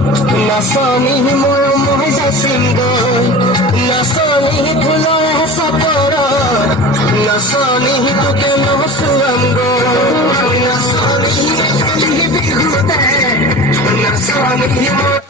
নাচনী মোৰ মই যাচিম গৈ নাচনী ফুলৰ চাপৰ নাচনী তোকে নচুৱাম গৈ নাচনী বিহুতে নাচনী মোৰ